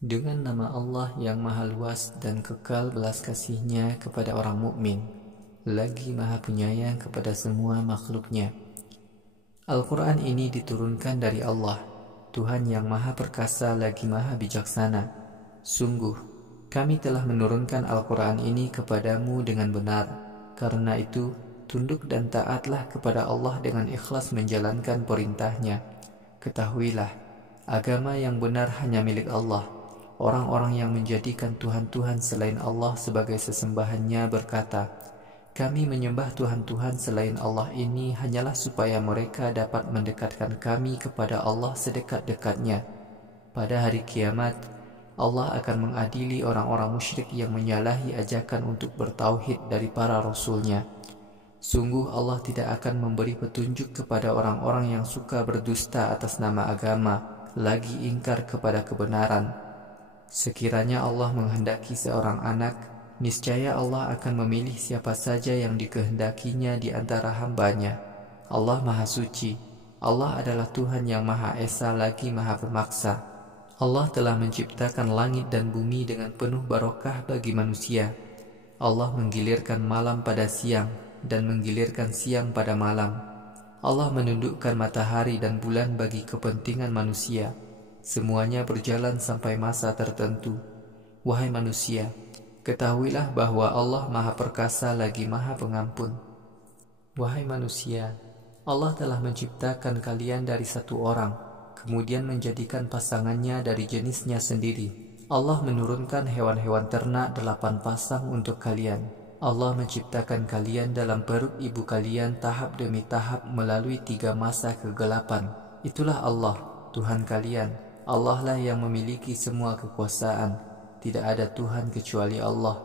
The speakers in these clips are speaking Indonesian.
Dengan nama Allah yang maha luas dan kekal belas kasih-Nya kepada orang mukmin, lagi maha penyayang kepada semua makhluknya. Al-Quran ini diturunkan dari Allah, Tuhan yang maha perkasa lagi maha bijaksana. Sungguh, kami telah menurunkan Al-Quran ini kepadamu dengan benar. Karena itu, tunduk dan taatlah kepada Allah dengan ikhlas menjalankan perintah-Nya. Ketahuilah, agama yang benar hanya milik Allah. Orang-orang yang menjadikan Tuhan-Tuhan selain Allah sebagai sesembahannya berkata, "Kami menyembah Tuhan-Tuhan selain Allah ini hanyalah supaya mereka dapat mendekatkan kami kepada Allah sedekat-dekatnya. Pada hari kiamat, Allah akan mengadili orang-orang musyrik yang menyalahi ajakan untuk bertauhid dari para rasulnya. Sungguh Allah tidak akan memberi petunjuk kepada orang-orang yang suka berdusta atas nama agama, lagi ingkar kepada kebenaran. Sekiranya Allah menghendaki seorang anak, niscaya Allah akan memilih siapa saja yang dikehendakinya di antara hamba-Nya. Allah Maha Suci. Allah adalah Tuhan yang Maha Esa lagi Maha Pemaksa. Allah telah menciptakan langit dan bumi dengan penuh barokah bagi manusia. Allah menggilirkan malam pada siang dan menggilirkan siang pada malam. Allah menundukkan matahari dan bulan bagi kepentingan manusia. Semuanya berjalan sampai masa tertentu. Wahai manusia, ketahuilah bahwa Allah Maha Perkasa lagi Maha Pengampun. Wahai manusia, Allah telah menciptakan kalian dari satu orang, kemudian menjadikan pasangannya dari jenisnya sendiri. Allah menurunkan hewan-hewan ternak 8 pasang untuk kalian. Allah menciptakan kalian dalam perut ibu kalian tahap demi tahap melalui 3 masa kegelapan. Itulah Allah, Tuhan kalian. Allah lah yang memiliki semua kekuasaan. Tidak ada Tuhan kecuali Allah.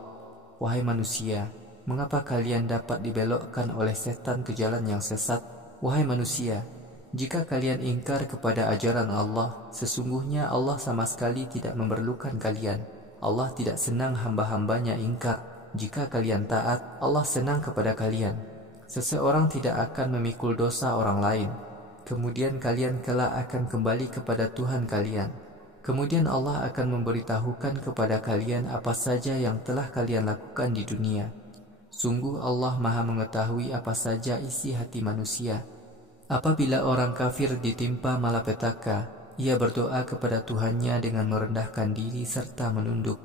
Wahai manusia, mengapa kalian dapat dibelokkan oleh setan ke jalan yang sesat? Wahai manusia, jika kalian ingkar kepada ajaran Allah, sesungguhnya Allah sama sekali tidak memerlukan kalian. Allah tidak senang hamba-hambanya ingkar. Jika kalian taat, Allah senang kepada kalian. Seseorang tidak akan memikul dosa orang lain. Kemudian kalian kelak akan kembali kepada Tuhan kalian. Kemudian Allah akan memberitahukan kepada kalian apa saja yang telah kalian lakukan di dunia. Sungguh Allah Maha mengetahui apa saja isi hati manusia. Apabila orang kafir ditimpa malapetaka, ia berdoa kepada Tuhannya dengan merendahkan diri serta menunduk.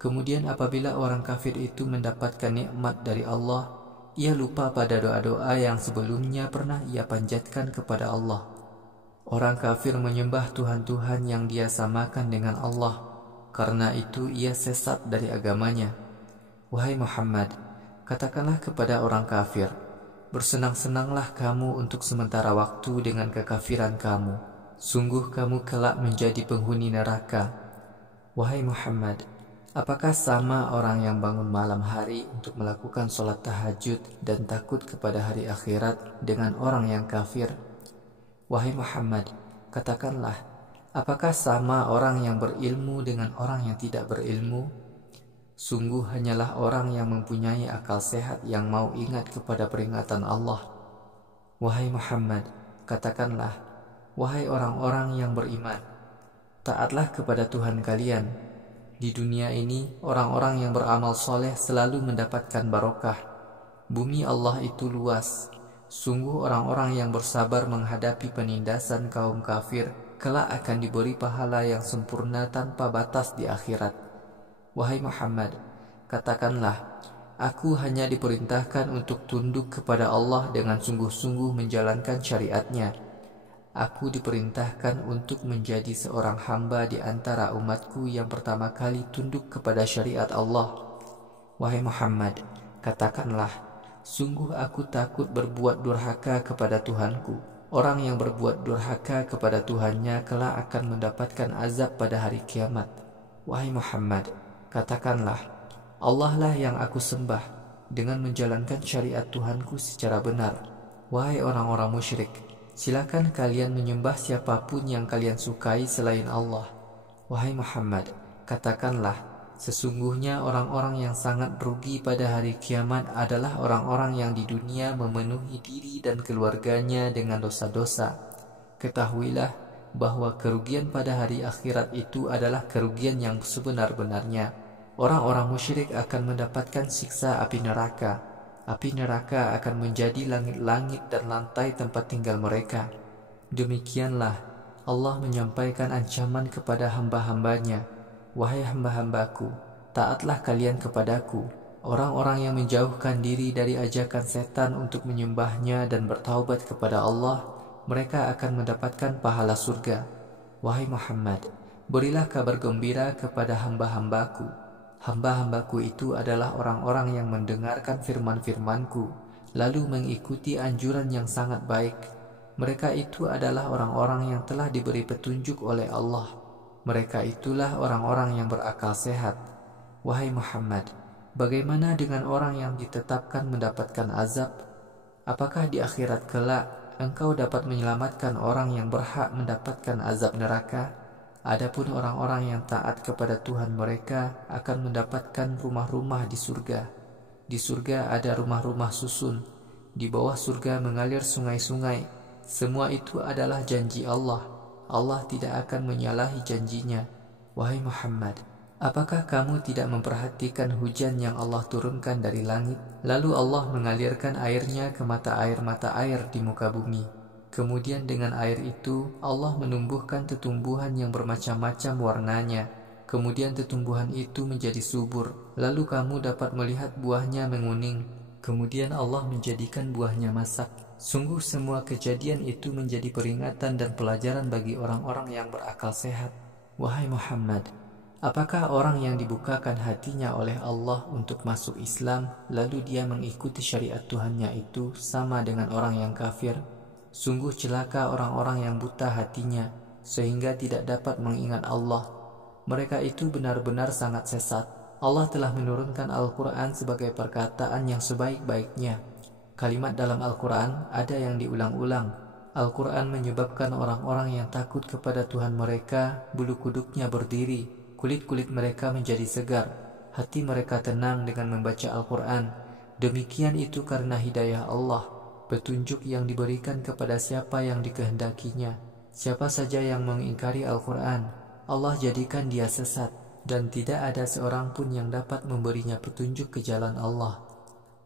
Kemudian apabila orang kafir itu mendapatkan nikmat dari Allah, ia lupa pada doa-doa yang sebelumnya pernah ia panjatkan kepada Allah. Orang kafir menyembah Tuhan-Tuhan yang dia samakan dengan Allah. Karena itu ia sesat dari agamanya. Wahai Muhammad, katakanlah kepada orang kafir, bersenang-senanglah kamu untuk sementara waktu dengan kekafiran kamu. Sungguh kamu kelak menjadi penghuni neraka. Wahai Muhammad, apakah sama orang yang bangun malam hari untuk melakukan sholat tahajud dan takut kepada hari akhirat dengan orang yang kafir? Wahai Muhammad, katakanlah, apakah sama orang yang berilmu dengan orang yang tidak berilmu? Sungguh hanyalah orang yang mempunyai akal sehat yang mau ingat kepada peringatan Allah. Wahai Muhammad, katakanlah, wahai orang-orang yang beriman, taatlah kepada Tuhan kalian. Di dunia ini, orang-orang yang beramal soleh selalu mendapatkan barokah. Bumi Allah itu luas. Sungguh orang-orang yang bersabar menghadapi penindasan kaum kafir, kelak akan diberi pahala yang sempurna tanpa batas di akhirat. Wahai Muhammad, katakanlah, aku hanya diperintahkan untuk tunduk kepada Allah dengan sungguh-sungguh menjalankan syariatnya. Aku diperintahkan untuk menjadi seorang hamba di antara umatku yang pertama kali tunduk kepada syariat Allah. Wahai Muhammad, katakanlah, sungguh aku takut berbuat durhaka kepada Tuhanku. Orang yang berbuat durhaka kepada Tuhannya kelak akan mendapatkan azab pada hari kiamat. Wahai Muhammad, katakanlah, Allah lah yang aku sembah dengan menjalankan syariat Tuhanku secara benar. Wahai orang-orang musyrik, silakan kalian menyembah siapapun yang kalian sukai selain Allah. Wahai Muhammad, katakanlah, sesungguhnya orang-orang yang sangat rugi pada hari kiamat adalah orang-orang yang di dunia memenuhi diri dan keluarganya dengan dosa-dosa. Ketahuilah bahwa kerugian pada hari akhirat itu adalah kerugian yang sebenar-benarnya. Orang-orang musyrik akan mendapatkan siksa api neraka. Api neraka akan menjadi langit-langit dan lantai tempat tinggal mereka. Demikianlah Allah menyampaikan ancaman kepada hamba-hambanya. Wahai hamba-hambaku, taatlah kalian kepadaku. Orang-orang yang menjauhkan diri dari ajakan setan untuk menyembahnya dan bertaubat kepada Allah, mereka akan mendapatkan pahala surga. Wahai Muhammad, berilah kabar gembira kepada hamba-hambaku. Hamba-hambaku itu adalah orang-orang yang mendengarkan firman-firmanku, lalu mengikuti anjuran yang sangat baik. Mereka itu adalah orang-orang yang telah diberi petunjuk oleh Allah. Mereka itulah orang-orang yang berakal sehat. Wahai Muhammad, bagaimana dengan orang yang ditetapkan mendapatkan azab? Apakah di akhirat kelak engkau dapat menyelamatkan orang yang berhak mendapatkan azab neraka? Adapun orang-orang yang taat kepada Tuhan mereka akan mendapatkan rumah-rumah di surga. Di surga ada rumah-rumah susun. Di bawah surga mengalir sungai-sungai. Semua itu adalah janji Allah. Allah tidak akan menyalahi janjinya. Wahai Muhammad, apakah kamu tidak memperhatikan hujan yang Allah turunkan dari langit? Lalu Allah mengalirkan airnya ke mata air di muka bumi. Kemudian dengan air itu Allah menumbuhkan tumbuhan yang bermacam-macam warnanya. Kemudian tumbuhan itu menjadi subur. Lalu kamu dapat melihat buahnya menguning. Kemudian Allah menjadikan buahnya masak. Sungguh semua kejadian itu menjadi peringatan dan pelajaran bagi orang-orang yang berakal sehat. Wahai Muhammad, apakah orang yang dibukakan hatinya oleh Allah untuk masuk Islam, lalu dia mengikuti syariat Tuhannya itu sama dengan orang yang kafir? Sungguh celaka orang-orang yang buta hatinya sehingga tidak dapat mengingat Allah. Mereka itu benar-benar sangat sesat. Allah telah menurunkan Al-Quran sebagai perkataan yang sebaik-baiknya. Kalimat dalam Al-Quran ada yang diulang-ulang. Al-Quran menyebabkan orang-orang yang takut kepada Tuhan mereka bulu kuduknya berdiri, kulit-kulit mereka menjadi segar, hati mereka tenang dengan membaca Al-Quran. Demikian itu karena hidayah Allah, petunjuk yang diberikan kepada siapa yang dikehendakinya. Siapa saja yang mengingkari Al-Quran, Allah jadikan dia sesat, dan tidak ada seorang pun yang dapat memberinya petunjuk ke jalan Allah.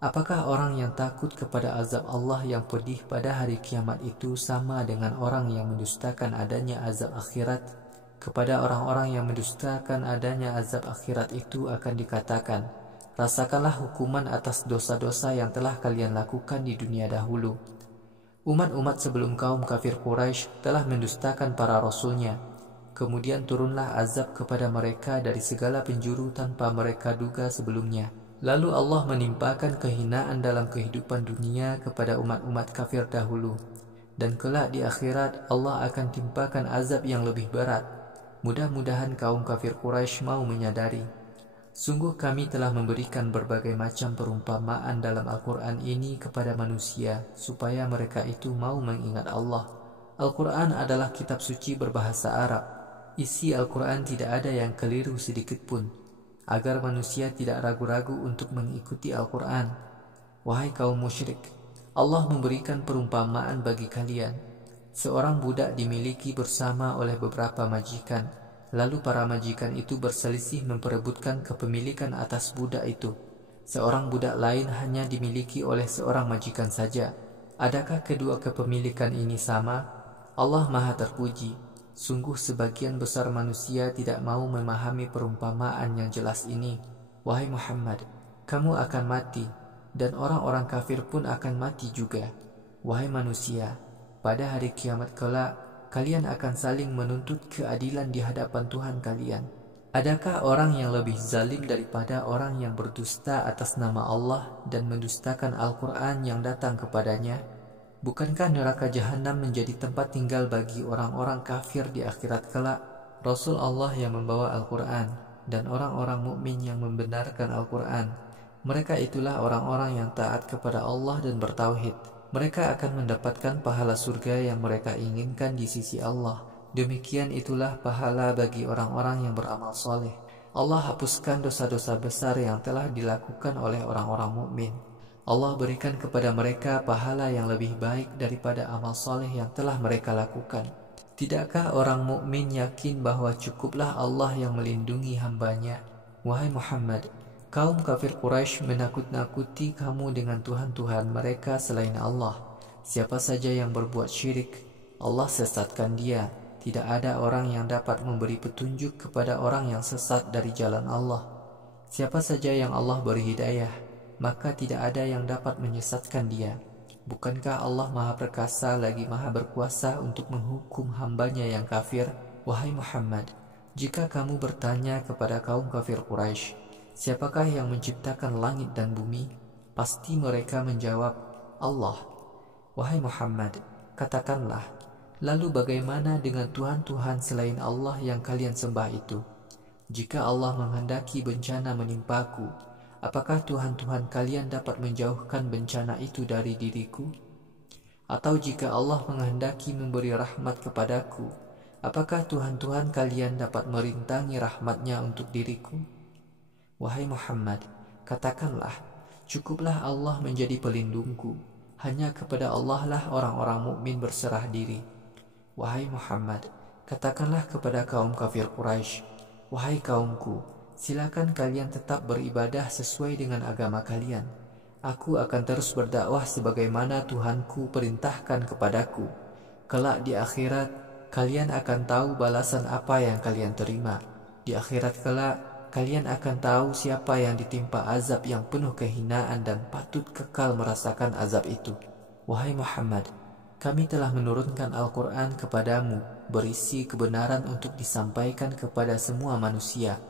Apakah orang yang takut kepada azab Allah yang pedih pada hari kiamat itu sama dengan orang yang mendustakan adanya azab akhirat? Kepada orang-orang yang mendustakan adanya azab akhirat itu akan dikatakan, rasakanlah hukuman atas dosa-dosa yang telah kalian lakukan di dunia dahulu. Umat-umat sebelum kaum kafir Quraisy telah mendustakan para rasulnya. Kemudian turunlah azab kepada mereka dari segala penjuru tanpa mereka duga sebelumnya. Lalu Allah menimpakan kehinaan dalam kehidupan dunia kepada umat-umat kafir dahulu. Dan kelak di akhirat Allah akan timpakan azab yang lebih berat. Mudah-mudahan kaum kafir Quraisy mau menyadari. Sungguh kami telah memberikan berbagai macam perumpamaan dalam Al-Quran ini kepada manusia supaya mereka itu mau mengingat Allah. Al-Quran adalah kitab suci berbahasa Arab. Isi Al-Quran tidak ada yang keliru sedikit pun, agar manusia tidak ragu-ragu untuk mengikuti Al-Quran. Wahai kaum musyrik, Allah memberikan perumpamaan bagi kalian. Seorang budak dimiliki bersama oleh beberapa majikan. Lalu para majikan itu berselisih memperebutkan kepemilikan atas budak itu. Seorang budak lain hanya dimiliki oleh seorang majikan saja. Adakah kedua kepemilikan ini sama? Allah Maha Terpuji. Sungguh sebagian besar manusia tidak mau memahami perumpamaan yang jelas ini. Wahai Muhammad, kamu akan mati, dan orang-orang kafir pun akan mati juga. Wahai manusia, pada hari kiamat kelak, kalian akan saling menuntut keadilan di hadapan Tuhan kalian. Adakah orang yang lebih zalim daripada orang yang berdusta atas nama Allah dan mendustakan Al-Quran yang datang kepadanya? Bukankah neraka Jahanam menjadi tempat tinggal bagi orang-orang kafir di akhirat kelak? Rasul Allah yang membawa Al-Quran dan orang-orang mukmin yang membenarkan Al-Quran, mereka itulah orang-orang yang taat kepada Allah dan bertauhid. Mereka akan mendapatkan pahala surga yang mereka inginkan di sisi Allah. Demikian itulah pahala bagi orang-orang yang beramal soleh. Allah hapuskan dosa-dosa besar yang telah dilakukan oleh orang-orang mukmin. Allah berikan kepada mereka pahala yang lebih baik daripada amal soleh yang telah mereka lakukan. Tidakkah orang mukmin yakin bahwa cukuplah Allah yang melindungi hambanya? Wahai Muhammad, kaum kafir Quraisy menakut-nakuti kamu dengan Tuhan-Tuhan mereka selain Allah. Siapa saja yang berbuat syirik, Allah sesatkan dia. Tidak ada orang yang dapat memberi petunjuk kepada orang yang sesat dari jalan Allah. Siapa saja yang Allah beri hidayah, maka tidak ada yang dapat menyesatkan dia. Bukankah Allah Maha Perkasa lagi Maha Berkuasa untuk menghukum hambanya yang kafir? Wahai Muhammad, jika kamu bertanya kepada kaum kafir Quraisy, siapakah yang menciptakan langit dan bumi? Pasti mereka menjawab, Allah. Wahai Muhammad, katakanlah, lalu bagaimana dengan Tuhan-Tuhan selain Allah yang kalian sembah itu? Jika Allah menghendaki bencana menimpaku, apakah Tuhan-Tuhan kalian dapat menjauhkan bencana itu dari diriku? Atau jika Allah menghendaki memberi rahmat kepadaku, apakah Tuhan-Tuhan kalian dapat merintangi rahmatnya untuk diriku? Wahai Muhammad, katakanlah, cukuplah Allah menjadi pelindungku. Hanya kepada Allah lah orang-orang mukmin berserah diri. Wahai Muhammad, katakanlah kepada kaum kafir Quraisy, wahai kaumku, silakan kalian tetap beribadah sesuai dengan agama kalian. Aku akan terus berdakwah sebagaimana Tuhanku perintahkan kepadaku. Kelak di akhirat, kalian akan tahu balasan apa yang kalian terima. Di akhirat kelak, kalian akan tahu siapa yang ditimpa azab yang penuh kehinaan dan patut kekal merasakan azab itu. Wahai Muhammad, kami telah menurunkan Al-Quran kepadamu, berisi kebenaran untuk disampaikan kepada semua manusia.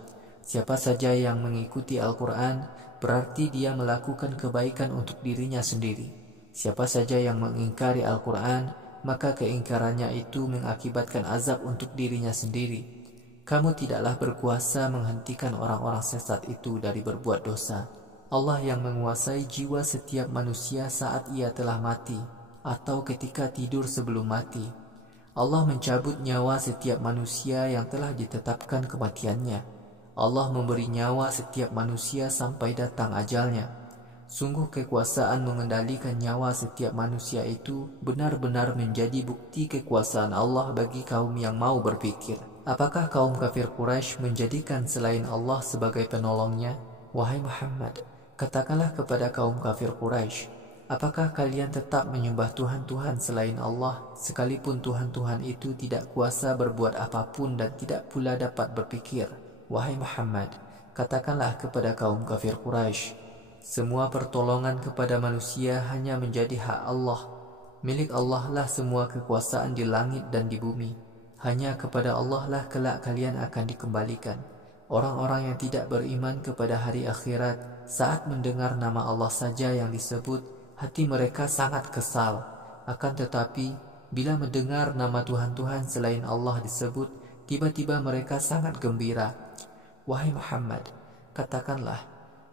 Siapa saja yang mengikuti Al-Quran, berarti dia melakukan kebaikan untuk dirinya sendiri. Siapa saja yang mengingkari Al-Quran, maka keingkarannya itu mengakibatkan azab untuk dirinya sendiri. Kamu tidaklah berkuasa menghentikan orang-orang sesat itu dari berbuat dosa. Allah yang menguasai jiwa setiap manusia saat ia telah mati, atau ketika tidur sebelum mati. Allah mencabut nyawa setiap manusia yang telah ditetapkan kematiannya. Allah memberi nyawa setiap manusia sampai datang ajalnya. Sungguh kekuasaan mengendalikan nyawa setiap manusia itu benar-benar menjadi bukti kekuasaan Allah bagi kaum yang mau berpikir. Apakah kaum kafir Quraisy menjadikan selain Allah sebagai penolongnya? Wahai Muhammad, katakanlah kepada kaum kafir Quraisy, apakah kalian tetap menyembah Tuhan-Tuhan selain Allah, sekalipun Tuhan-Tuhan itu tidak kuasa berbuat apapun dan tidak pula dapat berpikir? Wahai Muhammad, katakanlah kepada kaum kafir Quraisy, semua pertolongan kepada manusia hanya menjadi hak Allah. Milik Allah lah semua kekuasaan di langit dan di bumi. Hanya kepada Allah lah kelak kalian akan dikembalikan. Orang-orang yang tidak beriman kepada hari akhirat, saat mendengar nama Allah saja yang disebut, hati mereka sangat kesal. Akan tetapi, bila mendengar nama Tuhan-Tuhan selain Allah disebut, tiba-tiba mereka sangat gembira. Wahai Muhammad, katakanlah,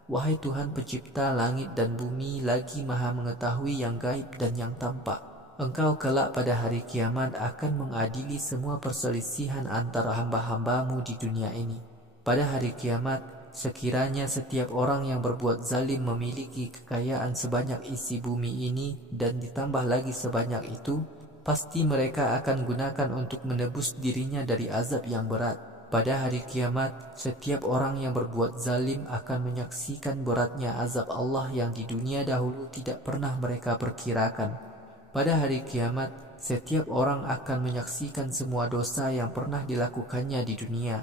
wahai Tuhan pencipta langit dan bumi lagi maha mengetahui yang gaib dan yang tampak. Engkau kelak pada hari kiamat akan mengadili semua perselisihan antara hamba-hambamu di dunia ini. Pada hari kiamat, sekiranya setiap orang yang berbuat zalim memiliki kekayaan sebanyak isi bumi ini dan ditambah lagi sebanyak itu, pasti mereka akan gunakan untuk menebus dirinya dari azab yang berat. Pada hari kiamat, setiap orang yang berbuat zalim akan menyaksikan beratnya azab Allah yang di dunia dahulu tidak pernah mereka perkirakan. Pada hari kiamat, setiap orang akan menyaksikan semua dosa yang pernah dilakukannya di dunia.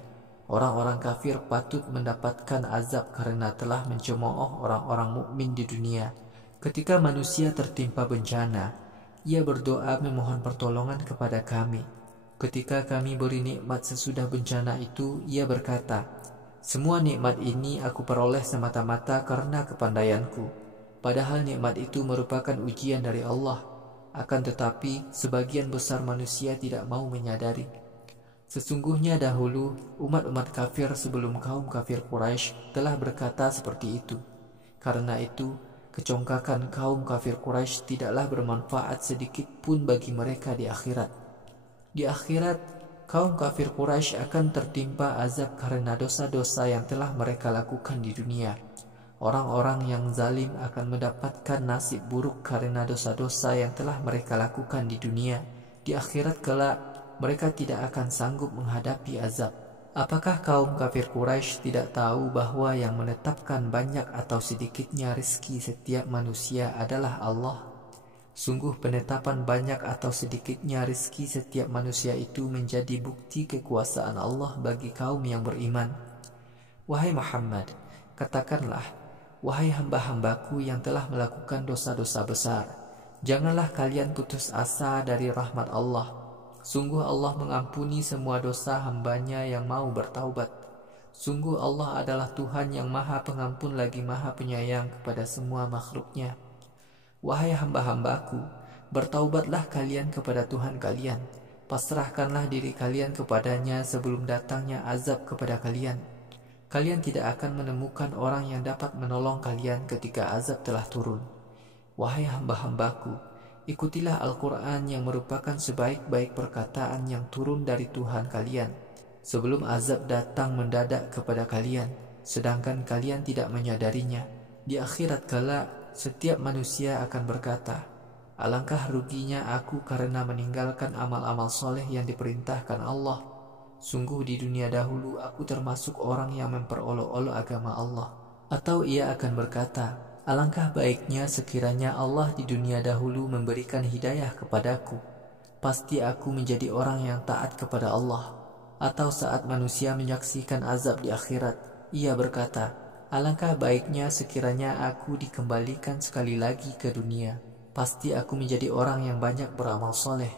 Orang-orang kafir patut mendapatkan azab karena telah mencemooh orang-orang mukmin di dunia. Ketika manusia tertimpa bencana, ia berdoa memohon pertolongan kepada kami. Ketika kami beri nikmat sesudah bencana itu, ia berkata, semua nikmat ini aku peroleh semata-mata karena kepandaianku. Padahal nikmat itu merupakan ujian dari Allah. Akan tetapi, sebagian besar manusia tidak mau menyadari. Sesungguhnya dahulu, umat-umat kafir sebelum kaum kafir Quraisy telah berkata seperti itu. Karena itu, kecongkakan kaum kafir Quraisy tidaklah bermanfaat sedikit pun bagi mereka di akhirat. Di akhirat, kaum kafir Quraisy akan tertimpa azab karena dosa-dosa yang telah mereka lakukan di dunia. Orang-orang yang zalim akan mendapatkan nasib buruk karena dosa-dosa yang telah mereka lakukan di dunia. Di akhirat kelak, mereka tidak akan sanggup menghadapi azab. Apakah kaum kafir Quraisy tidak tahu bahwa yang menetapkan banyak atau sedikitnya rezeki setiap manusia adalah Allah? Sungguh penetapan banyak atau sedikitnya rezeki setiap manusia itu menjadi bukti kekuasaan Allah bagi kaum yang beriman. Wahai Muhammad, katakanlah, wahai hamba-hambaku yang telah melakukan dosa-dosa besar, janganlah kalian putus asa dari rahmat Allah. Sungguh Allah mengampuni semua dosa hambanya yang mau bertaubat. Sungguh Allah adalah Tuhan yang maha pengampun lagi maha penyayang kepada semua makhluknya. Wahai hamba-hambaku, bertaubatlah kalian kepada Tuhan kalian. Pasrahkanlah diri kalian kepadanya sebelum datangnya azab kepada kalian. Kalian tidak akan menemukan orang yang dapat menolong kalian ketika azab telah turun. Wahai hamba-hambaku, ikutilah Al-Quran yang merupakan sebaik-baik perkataan yang turun dari Tuhan kalian sebelum azab datang mendadak kepada kalian, sedangkan kalian tidak menyadarinya. Di akhirat kala, setiap manusia akan berkata, alangkah ruginya aku karena meninggalkan amal-amal soleh yang diperintahkan Allah. Sungguh di dunia dahulu aku termasuk orang yang memperolok-olok agama Allah. Atau ia akan berkata, alangkah baiknya sekiranya Allah di dunia dahulu memberikan hidayah kepadaku. Pasti aku menjadi orang yang taat kepada Allah. Atau saat manusia menyaksikan azab di akhirat, ia berkata, alangkah baiknya sekiranya aku dikembalikan sekali lagi ke dunia. Pasti aku menjadi orang yang banyak beramal soleh.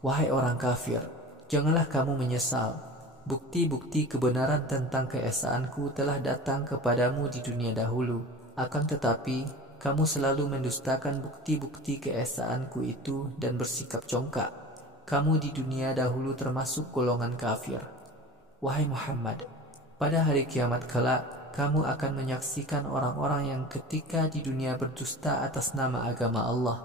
Wahai orang kafir, janganlah kamu menyesal. Bukti-bukti kebenaran tentang keesaanku telah datang kepadamu di dunia dahulu. Akan tetapi, kamu selalu mendustakan bukti-bukti keesaanku itu dan bersikap congkak. Kamu di dunia dahulu termasuk golongan kafir. Wahai Muhammad, pada hari kiamat kelak, kamu akan menyaksikan orang-orang yang ketika di dunia berdusta atas nama agama Allah.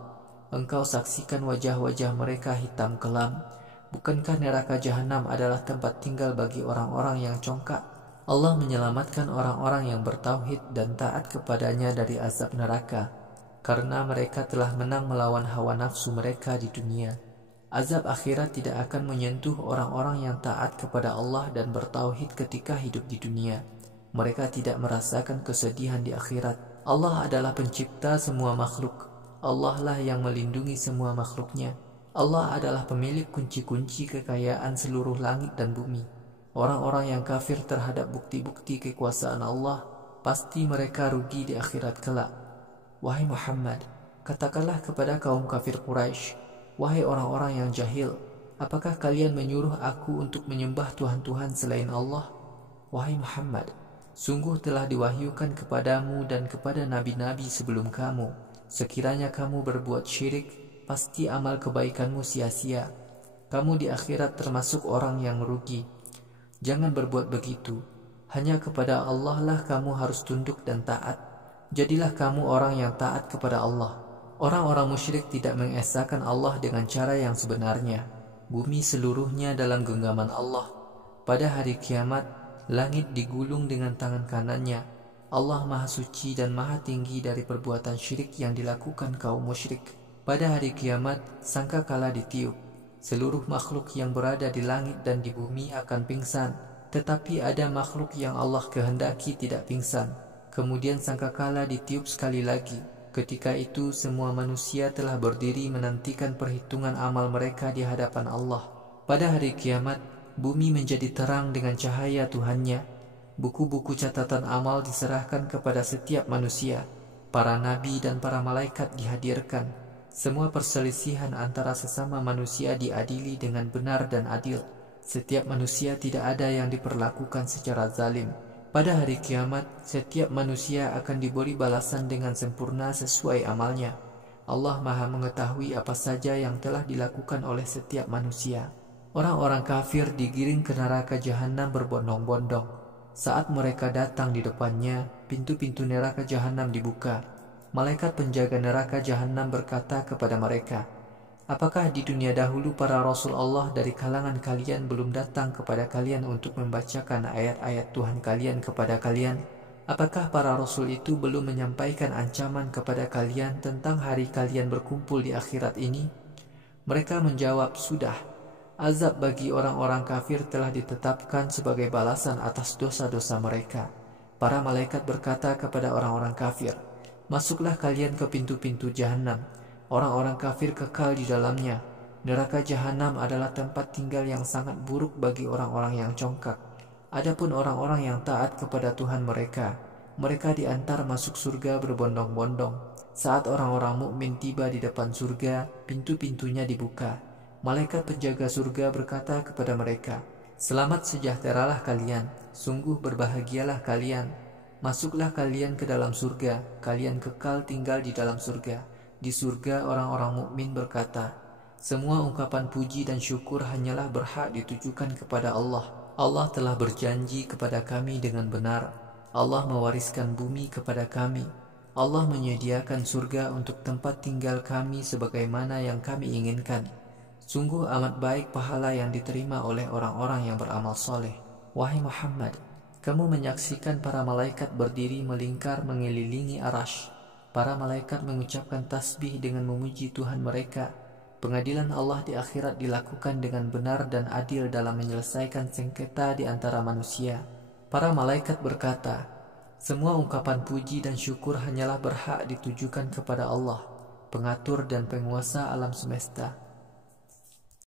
Engkau saksikan wajah-wajah mereka hitam kelam. Bukankah neraka jahanam adalah tempat tinggal bagi orang-orang yang congkak? Allah menyelamatkan orang-orang yang bertauhid dan taat kepadanya dari azab neraka, karena mereka telah menang melawan hawa nafsu mereka di dunia. Azab akhirat tidak akan menyentuh orang-orang yang taat kepada Allah dan bertauhid ketika hidup di dunia. Mereka tidak merasakan kesedihan di akhirat. Allah adalah pencipta semua makhluk. Allah lah yang melindungi semua makhluknya. Allah adalah pemilik kunci-kunci kekayaan seluruh langit dan bumi. Orang-orang yang kafir terhadap bukti-bukti kekuasaan Allah, pasti mereka rugi di akhirat kelak. Wahai Muhammad, katakanlah kepada kaum kafir Quraisy, wahai orang-orang yang jahil, apakah kalian menyuruh aku untuk menyembah Tuhan-Tuhan selain Allah? Wahai Muhammad, sungguh telah diwahyukan kepadamu dan kepada nabi-nabi sebelum kamu, sekiranya kamu berbuat syirik, pasti amal kebaikanmu sia-sia. Kamu di akhirat termasuk orang yang merugi. Jangan berbuat begitu. Hanya kepada Allah lah kamu harus tunduk dan taat. Jadilah kamu orang yang taat kepada Allah. Orang-orang musyrik tidak mengesahkan Allah dengan cara yang sebenarnya. Bumi seluruhnya dalam genggaman Allah. Pada hari kiamat, langit digulung dengan tangan kanannya. Allah Maha Suci dan Maha Tinggi dari perbuatan syirik yang dilakukan kaum musyrik. Pada hari kiamat, sangkakala ditiup. Seluruh makhluk yang berada di langit dan di bumi akan pingsan, tetapi ada makhluk yang Allah kehendaki tidak pingsan. Kemudian sangkakala ditiup sekali lagi. Ketika itu semua manusia telah berdiri menantikan perhitungan amal mereka di hadapan Allah. Pada hari kiamat, bumi menjadi terang dengan cahaya Tuhannya. Buku-buku catatan amal diserahkan kepada setiap manusia. Para nabi dan para malaikat dihadirkan. Semua perselisihan antara sesama manusia diadili dengan benar dan adil. Setiap manusia tidak ada yang diperlakukan secara zalim. Pada hari kiamat, setiap manusia akan diberi balasan dengan sempurna sesuai amalnya. Allah Maha mengetahui apa saja yang telah dilakukan oleh setiap manusia. Orang-orang kafir digiring ke neraka jahanam berbondong-bondong. Saat mereka datang di depannya, pintu-pintu neraka jahanam dibuka. Malaikat penjaga neraka jahanam berkata kepada mereka, apakah di dunia dahulu para Rasul Allah dari kalangan kalian belum datang kepada kalian untuk membacakan ayat-ayat Tuhan kalian kepada kalian? Apakah para Rasul itu belum menyampaikan ancaman kepada kalian tentang hari kalian berkumpul di akhirat ini? Mereka menjawab, sudah. Azab bagi orang-orang kafir telah ditetapkan sebagai balasan atas dosa-dosa mereka. Para malaikat berkata kepada orang-orang kafir, "Masuklah kalian ke pintu-pintu jahanam." Orang-orang kafir kekal di dalamnya. Neraka jahanam adalah tempat tinggal yang sangat buruk bagi orang-orang yang congkak. Adapun orang-orang yang taat kepada Tuhan mereka, mereka diantar masuk surga berbondong-bondong. Saat orang-orang mukmin tiba di depan surga, pintu-pintunya dibuka. Malaikat penjaga surga berkata kepada mereka, "Selamat sejahteralah kalian, sungguh berbahagialah kalian. Masuklah kalian ke dalam surga, kalian kekal tinggal di dalam surga." Di surga orang-orang mukmin berkata, "Semua ungkapan puji dan syukur hanyalah berhak ditujukan kepada Allah. Allah telah berjanji kepada kami dengan benar. Allah mewariskan bumi kepada kami. Allah menyediakan surga untuk tempat tinggal kami sebagaimana yang kami inginkan. Sungguh amat baik pahala yang diterima oleh orang-orang yang beramal soleh." Wahai Muhammad, kamu menyaksikan para malaikat berdiri melingkar mengelilingi arasy. Para malaikat mengucapkan tasbih dengan memuji Tuhan mereka. Pengadilan Allah di akhirat dilakukan dengan benar dan adil dalam menyelesaikan sengketa di antara manusia. Para malaikat berkata, "Semua ungkapan puji dan syukur hanyalah berhak ditujukan kepada Allah, pengatur dan penguasa alam semesta.